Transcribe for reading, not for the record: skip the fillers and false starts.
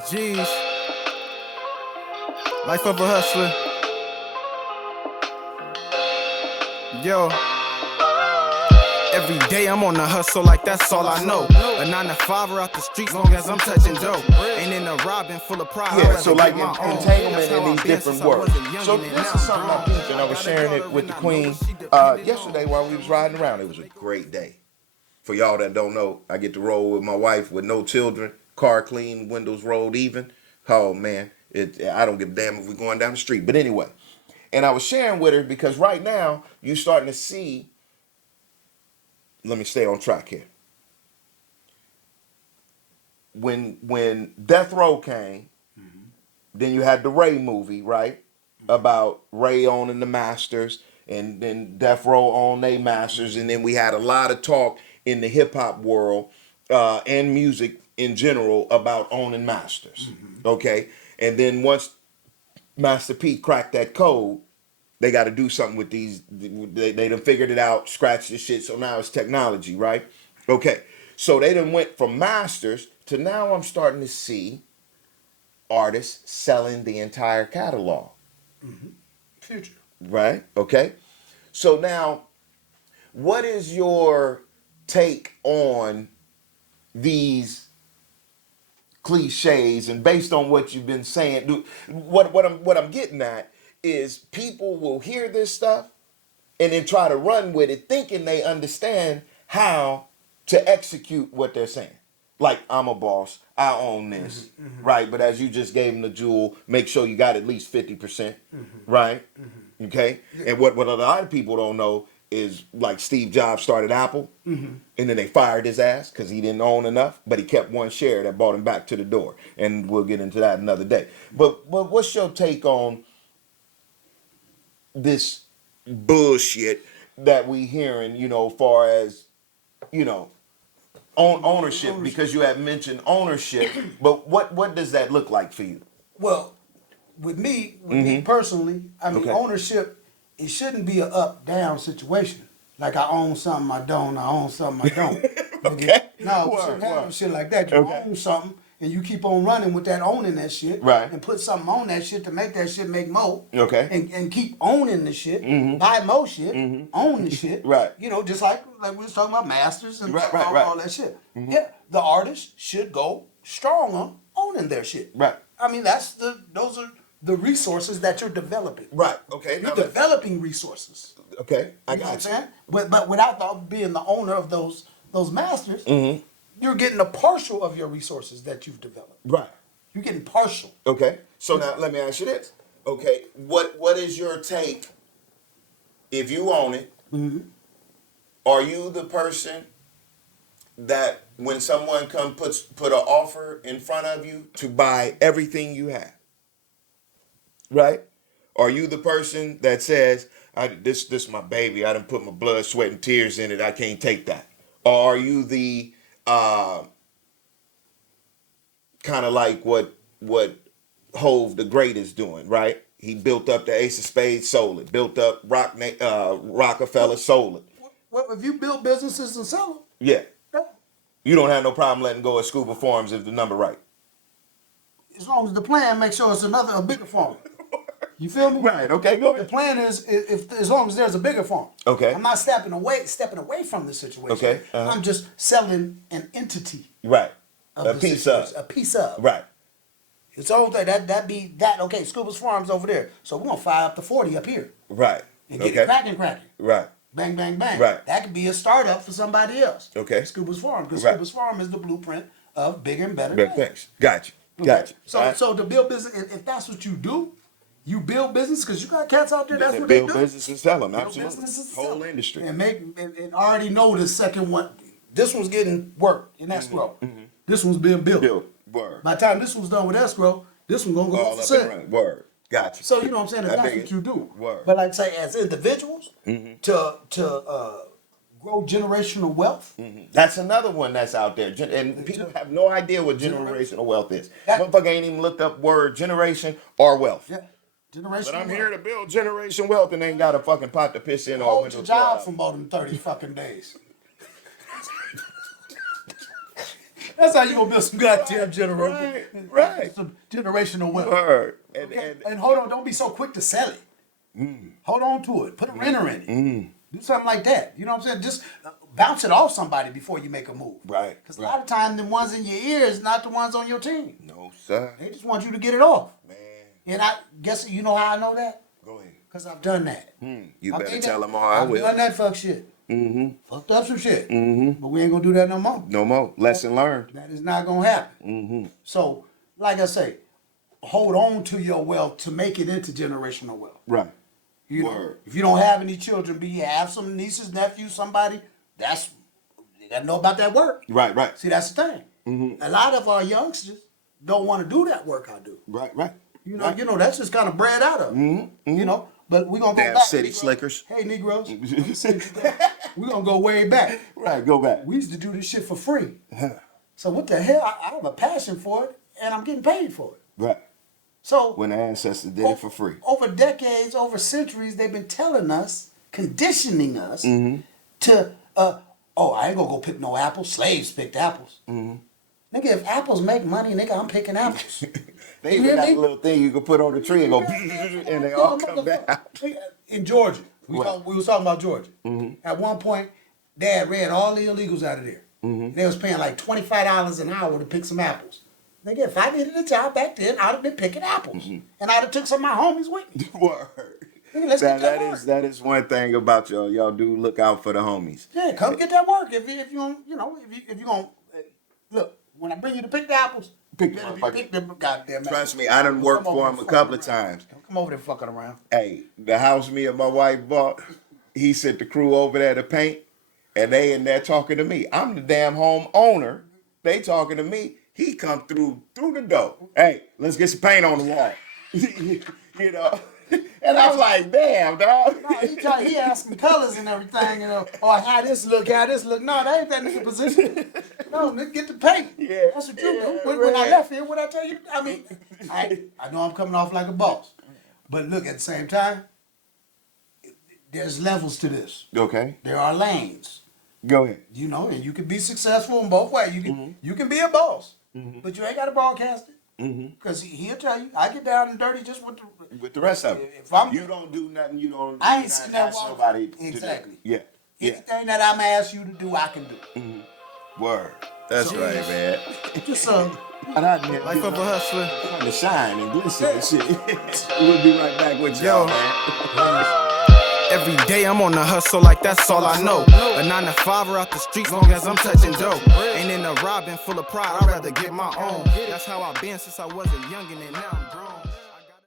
Jeez. Life of a hustler. Yo. Every day I'm on the hustle like that's all I know. A 9 to 5 out the streets long as I'm touching dough. Ain't in a robbing full of pride. Yeah, so like entanglement in these different words. So this is something I peeped and I was sharing it with the queen yesterday while we was riding around. It was a great day. For y'all that don't know, I get to roll with my wife with no children, car clean, windows rolled even. Oh man, I don't give a damn if we're going down the street. But anyway, and I was sharing with her because right now you're starting to see. Let me stay on track here. When Death Row came, then you had the Ray movie, right? About Ray owning the masters, and then Death Row owned they masters, and then we had a lot of talk in the hip hop world and music in general about owning masters. Okay, and then once Master P cracked that code, they got to do something with these. They done figured it out, scratched the shit. So now it's technology, right? Okay, so they done went from masters to now I'm starting to see artists selling the entire catalog. Future. Right? Okay. So now, what is your take on these cliches and based on what you've been saying? What I'm getting at is people will hear this stuff and then try to run with it, thinking they understand how to execute what they're saying. Like, I'm a boss, I own this, right? But as you just gave them the jewel, make sure you got at least 50%, right? Okay? And what a lot of people don't know is like Steve Jobs started Apple, and then they fired his ass because he didn't own enough, but he kept one share that brought him back to the door. And we'll get into that another day. But what's your take on this bullshit that we hearing, far as, ownership, because you had mentioned ownership, but what does that look like for you? Well, with me personally, I mean, Okay. ownership, it shouldn't be a up-down situation. Like I own something I don't, I own something I don't. Okay. No, we Word, shouldn't have no word. shit like that. You Okay. own something and you keep on running with that owning that shit. Right. And put something on that shit to make that shit make more. Okay. And keep owning the shit. Buy more shit. Own the shit. Right. Just like we was talking about masters and Right, all that shit. Yeah. The artist should go strong on owning their shit. Right. I mean, those are the resources that you're developing. Right. Okay. You're developing resources. Okay. I You know what I'm got you. saying? But without being the owner of those masters, you're getting a partial of your resources that you've developed. Right. You're getting partial. Okay. So now let me ask you this. Okay. What is your take if you own it? Are you the person that when someone put an offer in front of you to buy everything you have? Right? Are you the person that says, this my baby, I done put my blood, sweat, and tears in it, I can't take that? Or are you the kind of like what Hove the Great is doing, right? He built up the Ace of Spades, sold it. Built up Rockefeller, sold it. Well, if you build businesses and sell them, Yeah. You don't have no problem letting go of Scuba Farms if the number right. as long as the plan makes sure it's a bigger farm. You feel me? Right, okay, go The ahead. plan is if as long as there's a bigger farm. Okay. I'm not stepping away from the situation. Okay, I'm just selling an entity. Right. Of A the piece situation. of. A piece of. Right. It's all that be that okay, Scuba's Farms over there. So we're gonna fire up to 40 up here. Right. And get it cracking. Right. Bang, bang, bang. Right. That could be a startup for somebody else. Okay. Scuba's Farm. Because Right. Scuba's Farm is the blueprint of bigger and better. Good, things. thanks. Got you. Okay? Got you. So All right. so to build business, if that's what you do, you build business because you got cats out there. That's what build they do. business and sell them. Build Absolutely. businesses and sell Whole them. industry. And and already know the second one. This one's getting work in escrow. This one's being built. Build. Word. By the time this one's done with escrow, this one's gonna go All up for up sale. and running. Word. Got you. So you know what I'm saying? I That's dig what it. you do. Word. But like I say, as individuals, to grow generational wealth. That's another one that's out there. And people have no idea what generational wealth is. That- Motherfucker ain't even looked up word generation or wealth. Yeah, generational. But I'm wealth. here to build generation wealth and ain't got a fucking pot to piss in or a hold window your to throw job out. for more than 30 fucking days. That's how you gonna build some goddamn generation. Right. Some generational wealth. Word. Okay? And hold on, don't be so quick to sell it. Hold on to it. Put a renter in it. Do something like that. You know what I'm saying? Just bounce it off somebody before you make a move. Right. Because a lot of times the ones in your ear is not the ones on your team. No, sir. They just want you to get it off. Man. And I guess you know how I know that? Go ahead. Because I've done that. You I've better done tell that. them all I I've will. done that fuck shit. Fucked up some shit. But we ain't gonna do that no more. No more. Lesson learned. That is not gonna happen. So, like I say, hold on to your wealth to make it into generational wealth. Right. You know, Word. if you don't have any children, but you have some nieces, nephews, somebody, they gotta know about that work. Right, right. See, that's the thing. A lot of our youngsters don't want to do that work I do. Right, right. You know, that's just kind of bred out of them. You know, but we're gonna go Damn back. city Negroes. slickers. Hey, Negroes. We're gonna go way back. Right, go back. We used to do this shit for free. So what the hell? I have a passion for it, and I'm getting paid for it. Right. So When the ancestors did it for free. over decades, over centuries, they've been telling us, conditioning us to, I ain't gonna go pick no apples. Slaves picked apples. Nigga, if apples make money, nigga, I'm picking apples. They You even hear got me? a little thing you can put on the tree and go, and they all come down. In Georgia, we Right. was talking about Georgia. At one point, Dad ran all the illegals out of there. They was paying like $25 an hour to pick some apples. Nigga, if I needed a job back then, I'd have been picking apples, and I'd have took some of my homies with me. Word. Nigga, let's get that work. That is one thing about y'all. Y'all do look out for the homies. Yeah, come get that work if you don't, if you gonna look. When I bring you to pick the apples, Pick you the better be motherfucker. pick them goddamn apples. Trust me, I done worked Come for over him a there couple of fucking around. times. Come over there fucking around. Hey, the house me and my wife bought, he sent the crew over there to paint, and they in there talking to me. I'm the damn home owner. They talking to me. He come through the door. Hey, let's get some paint on the wall. You know? And I'm like, damn, dog. No, he asking colors and everything, or how this look. No, that ain't that nigga position. No, nigga, get the paint. Yeah. That's what you do. Yeah, When I right. left here, what I tell you? I mean, I know I'm coming off like a boss, but look, at the same time, there's levels to this. Okay, There are lanes. go ahead. You know, and you can be successful in both ways. You can be a boss, but you ain't got to broadcast it. Because he'll tell you, I get down and dirty just with the. With the rest of it. If I'm- you don't do nothing, you don't. I ain't not sitting there ask walking- nobody to do. Exactly. Yeah. Yeah. Anything that I'm asked you to do, I can do. Word. That's So- right, man. Just Life of a hustler. To shine and glisten and shit. We'll be right back with Yo. y'all, man. Every day I'm on the hustle like that's all I know. A 9 to 5 out the streets long as I'm touching dough. Ain't in a robbing full of pride, I'd rather get my own. That's how I've been since I was a youngin' and now I'm grown.